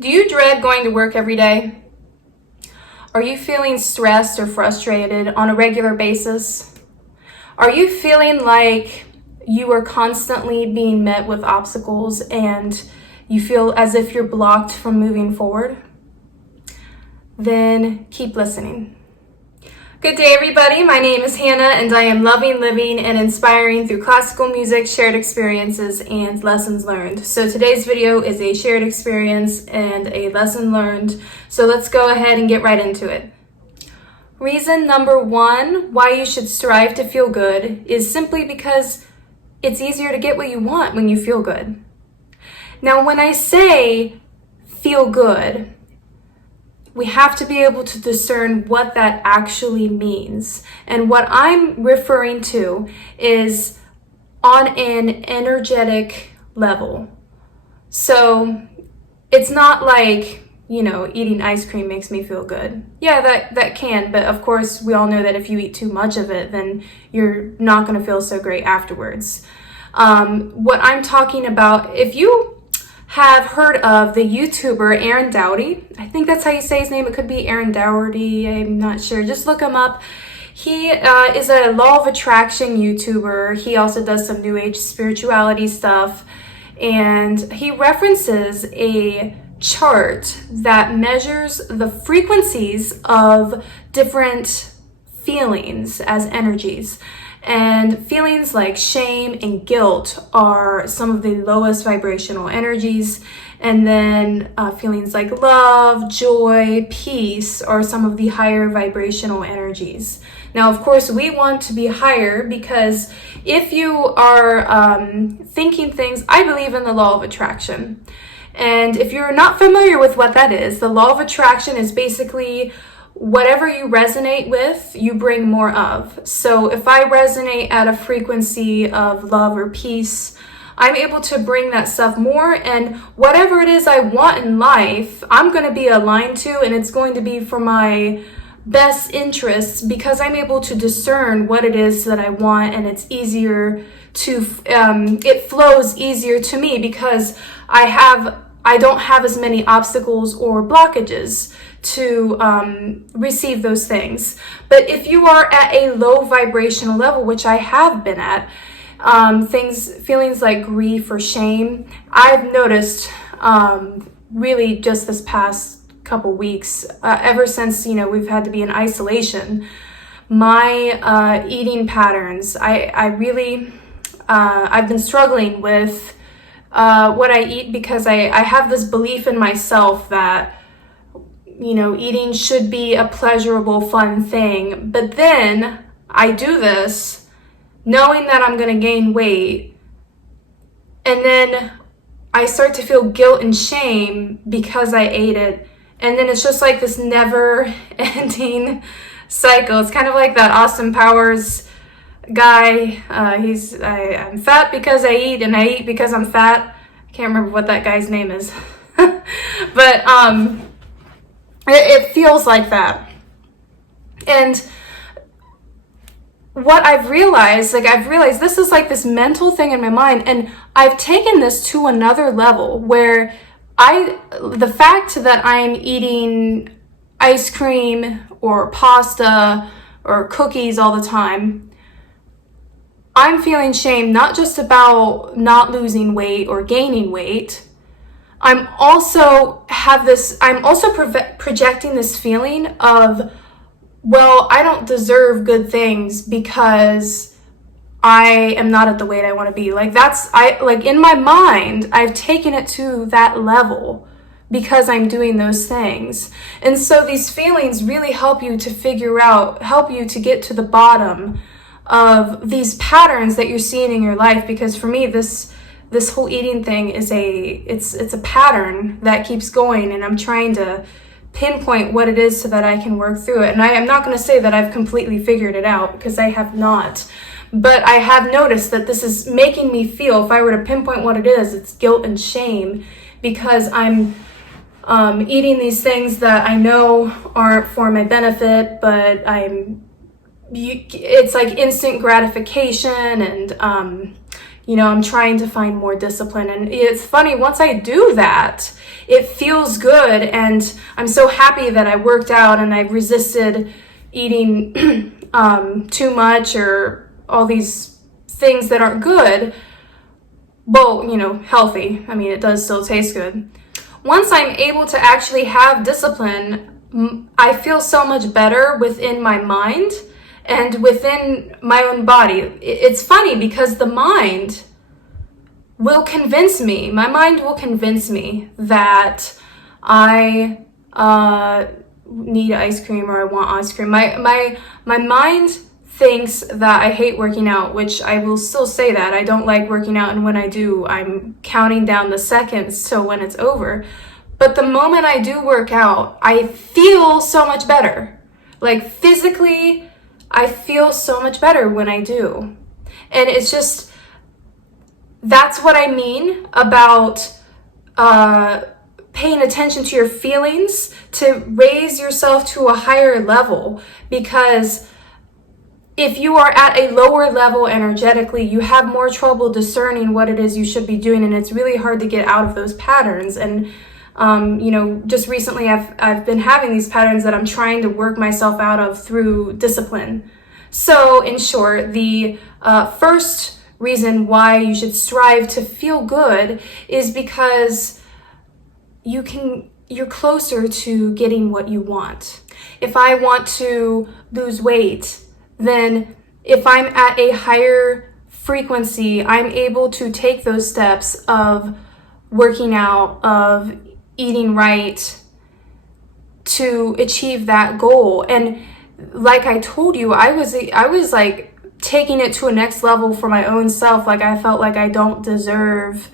Do you dread going to work every day? Are you feeling stressed or frustrated on a regular basis? Are you feeling like you are constantly being met with obstacles and you feel as if you're blocked from moving forward? Then keep listening. Good day, everybody. My name is Hannah, and I am loving, living, and inspiring through classical music, shared experiences, and lessons learned. So today's video is a shared experience and a lesson learned. So let's go ahead and get right into it. Reason number one why you should strive to feel good is simply because it's easier to get what you want when you feel good. Now, when I say feel good, we have to be able to discern what that actually means. And what I'm referring to is on an energetic level. So it's not like, eating ice cream makes me feel good. Yeah, that can, but of course we all know that if you eat too much of it, then you're not going to feel so great afterwards. What I'm talking about, if you have heard of the YouTuber Aaron Doughty. I think that's how you say his name. It could be Aaron Dougherty. I'm not sure. Just look him up. He is a law of attraction YouTuber. He also does some new age spirituality stuff. And he references a chart that measures the frequencies of different feelings as energies. And feelings like shame and guilt are some of the lowest vibrational energies. And then feelings like love, joy, peace are some of the higher vibrational energies. Now, of course, we want to be higher because if you are thinking things, I believe in the law of attraction. And if you're not familiar with what that is, the law of attraction is basically whatever you resonate with, you bring more of. So if I resonate at a frequency of love or peace, I'm able to bring that stuff more, and whatever it is I want in life, I'm going to be aligned to, and it's going to be for my best interests because I'm able to discern what it is that I want, and it's easier to, it flows easier to me because I don't have as many obstacles or blockages to receive those things. But if you are at a low vibrational level, which I have been at, feelings like grief or shame, I've noticed really just this past couple weeks, ever since we've had to be in isolation, my eating patterns, I've been struggling with what I eat because I have this belief in myself that eating should be a pleasurable, fun thing. But then I do this knowing that I'm going to gain weight. And then I start to feel guilt and shame because I ate it. And then it's just like this never ending cycle. It's kind of like that Austin Powers guy. I'm fat because I eat, and I eat because I'm fat. I can't remember what that guy's name is. But it feels like that. And what I've realized this is like this mental thing in my mind, and I've taken this to another level where the fact that I'm eating ice cream or pasta or cookies all the time, I'm feeling shame not just about not losing weight or gaining weight. I'm also projecting this feeling of, well, I don't deserve good things because I am not at the weight I want to be. In my mind, I've taken it to that level because I'm doing those things. And so these feelings really help you to get to the bottom of these patterns that you're seeing in your life. Because for me, this whole eating thing is it's a pattern that keeps going, and I'm trying to pinpoint what it is so that I can work through it. And I am not going to say that I've completely figured it out because I have not, but I have noticed that this is making me feel, if I were to pinpoint what it is, it's guilt and shame because I'm eating these things that I know aren't for my benefit, but it's like instant gratification, and I'm trying to find more discipline. And it's funny, once I do that, it feels good, and I'm so happy that I worked out and I resisted eating too much or all these things that aren't good. Well, healthy. I mean, it does still taste good. Once I'm able to actually have discipline, I feel so much better within my mind and within my own body. It's funny because the mind will convince me, my mind will convince me that I need ice cream or I want ice cream. My mind thinks that I hate working out, which I will still say that. I don't like working out, and when I do, I'm counting down the seconds till when it's over. But the moment I do work out, I feel so much better. Like physically, I feel so much better when I do. And it's just, that's what I mean about paying attention to your feelings, to raise yourself to a higher level. Because if you are at a lower level energetically, you have more trouble discerning what it is you should be doing, and it's really hard to get out of those patterns. And just recently I've been having these patterns that I'm trying to work myself out of through discipline. So in short, the first reason why you should strive to feel good is because you're closer to getting what you want. If I want to lose weight, then if I'm at a higher frequency, I'm able to take those steps of working out, of eating right, to achieve that goal. And like I told you, I was like taking it to a next level for my own self. Like I felt like I don't deserve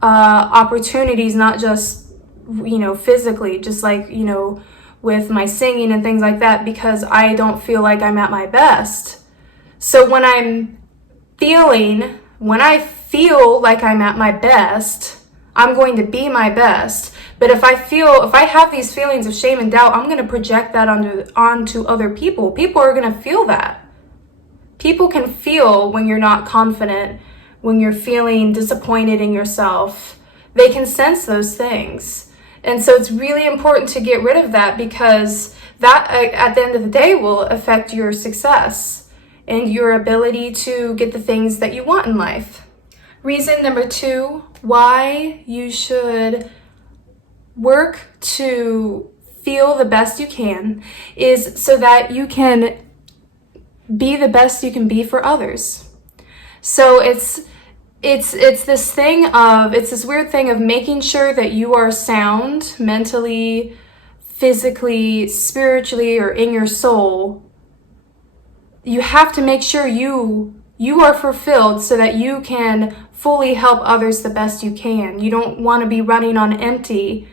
opportunities, not just physically, just like with my singing and things like that, because I don't feel like I'm at my best. So when I feel like I'm at my best, I'm going to be my best. But if I have these feelings of shame and doubt, I'm going to project that onto other people. People are going to feel that. People can feel when you're not confident, when you're feeling disappointed in yourself. They can sense those things. And so it's really important to get rid of that, because that at the end of the day will affect your success and your ability to get the things that you want in life. Reason number 2 why you should work to feel the best you can is so that you can be the best you can be for others. So it's this weird thing of making sure that you are sound mentally, physically, spiritually, or in your soul. You have to make sure you are fulfilled so that you can fully help others the best you can. You don't want to be running on empty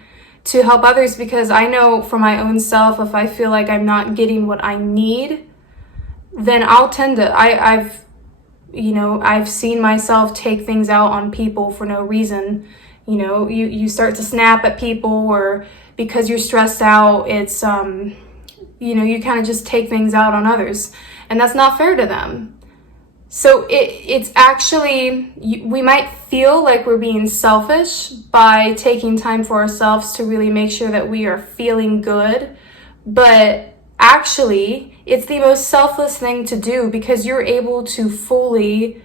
to help others, because I know for my own self, if I feel like I'm not getting what I need, then I'll tend to, I've seen myself take things out on people for no reason. You start to snap at people, or because you're stressed out, it's, you kind of just take things out on others, and that's not fair to them. So it's actually, we might feel like we're being selfish by taking time for ourselves to really make sure that we are feeling good, but actually, it's the most selfless thing to do, because you're able to fully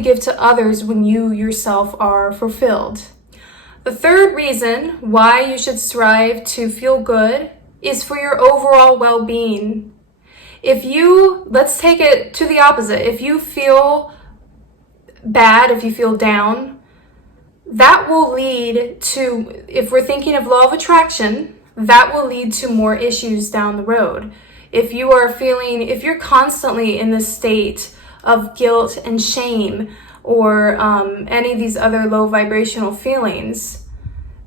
give to others when you yourself are fulfilled. The third reason why you should strive to feel good is for your overall well-being. Let's take it to the opposite. If you feel bad, if you feel down, that will lead to, if we're thinking of law of attraction, that will lead to more issues down the road. If you're constantly in this state of guilt and shame, or any of these other low vibrational feelings,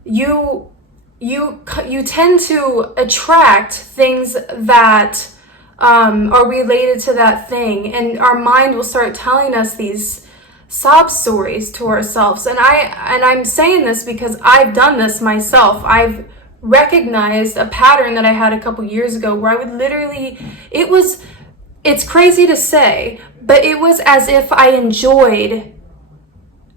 you tend to attract things that are related to that thing, and our mind will start telling us these sob stories to ourselves. And I'm saying this because I've done this myself. I've recognized a pattern that I had a couple years ago where I would literally, it's crazy to say, but it was as if I enjoyed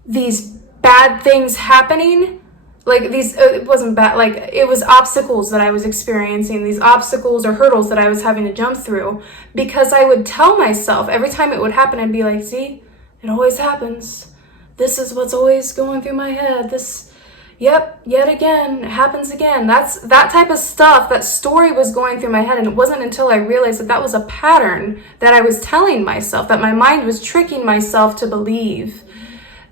these bad things happening, like these, it wasn't bad, like it was obstacles that I was experiencing, these obstacles or hurdles that I was having to jump through, because I would tell myself every time it would happen, I'd be like, see, it always happens. This is what's always going through my head. Yep, yet again, it happens again. That type of stuff, that story was going through my head, and it wasn't until I realized that that was a pattern that I was telling myself, that my mind was tricking myself to believe,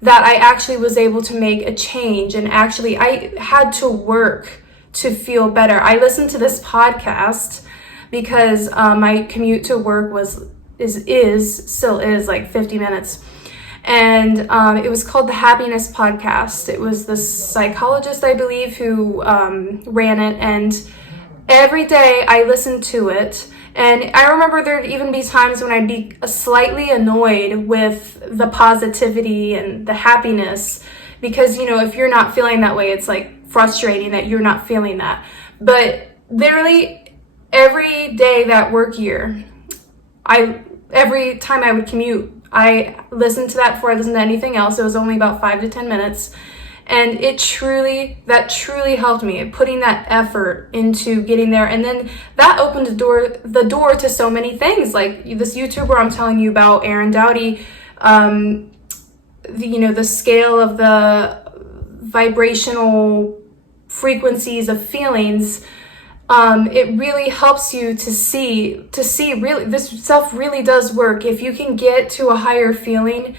that I actually was able to make a change, and actually I had to work to feel better. I listened to this podcast because my commute to work still is like 50 minutes. And it was called the Happiness Podcast. It was this psychologist, I believe, who ran it. And every day I listened to it. And I remember there'd even be times when I'd be slightly annoyed with the positivity and the happiness. Because, you know, if you're not feeling that way, it's like frustrating that you're not feeling that. But literally every day that work year, every time I would commute, I listened to that before I listened to anything else. It was only about 5 to 10 minutes. And that truly helped me, putting that effort into getting there. And then that opened the door to so many things. Like this YouTuber I'm telling you about, Aaron Doughty, the scale of the vibrational frequencies of feelings, it really helps you to see really this stuff really does work. If you can get to a higher feeling,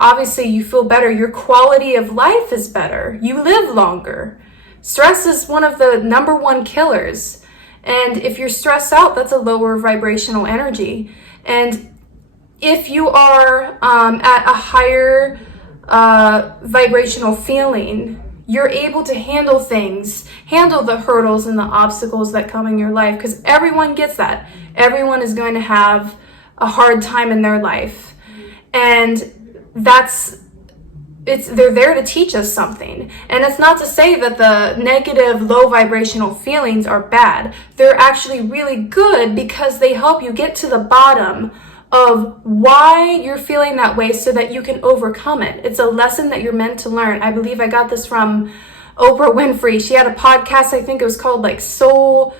obviously you feel better. Your quality of life is better. You live longer. Stress is one of the number one killers. And if you're stressed out, that's a lower vibrational energy. And if you are at a higher vibrational feeling, you're able to handle the hurdles and the obstacles that come in your life, because everyone gets that. Everyone is going to have a hard time in their life. And they're there to teach us something. And it's not to say that the negative, low vibrational feelings are bad. They're actually really good because they help you get to the bottom of why you're feeling that way so that you can overcome it. It's a lesson that you're meant to learn. I believe I got this from Oprah Winfrey. She had a podcast, I think it was called like Soul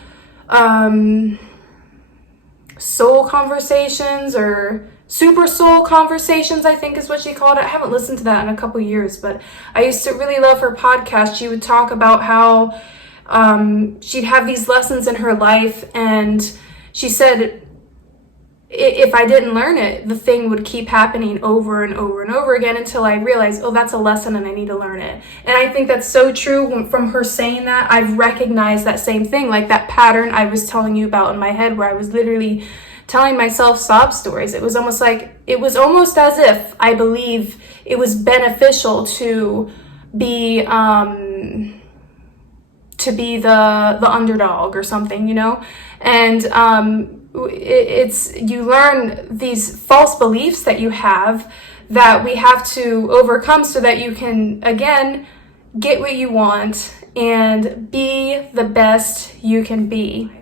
Conversations, or Super Soul Conversations, I think is what she called it. I haven't listened to that in a couple years, but I used to really love her podcast. She would talk about how she'd have these lessons in her life, and she said, if I didn't learn it, the thing would keep happening over and over and over again until I realized, oh, that's a lesson and I need to learn it. And I think that's so true. From her saying that, I've recognized that same thing, like that pattern I was telling you about in my head, where I was literally telling myself sob stories. It was almost as if I believe it was beneficial to be the underdog or something, you know? And you learn these false beliefs that you have that we have to overcome so that you can, again, get what you want and be the best you can be.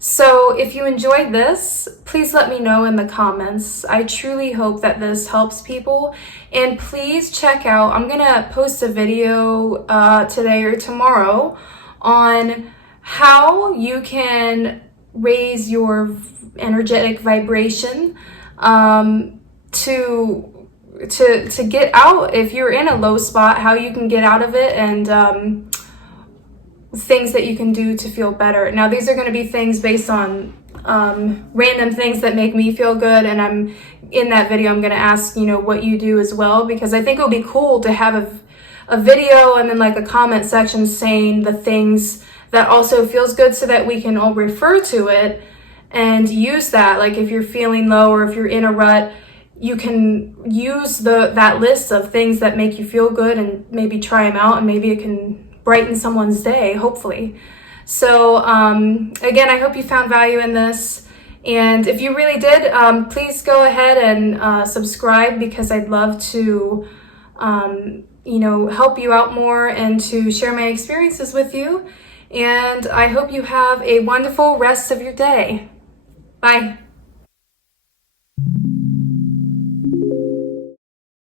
So if you enjoyed this, please let me know in the comments. I truly hope that this helps people. And please check out, I'm gonna post a video today or tomorrow on how you can raise your energetic vibration to get out. If you're in a low spot, how you can get out of it, and things that you can do to feel better. Now, these are going to be things based on random things that make me feel good, and in that video I'm going to ask, what you do as well, because I think it would be cool to have a video and then like a comment section saying the things that also feels good, so that we can all refer to it and use that. Like if you're feeling low or if you're in a rut, you can use that list of things that make you feel good and maybe try them out, and maybe it can brighten someone's day, hopefully. So again, I hope you found value in this. And if you really did, please go ahead and subscribe, because I'd love to help you out more and to share my experiences with you. And I hope you have a wonderful rest of your day. Bye.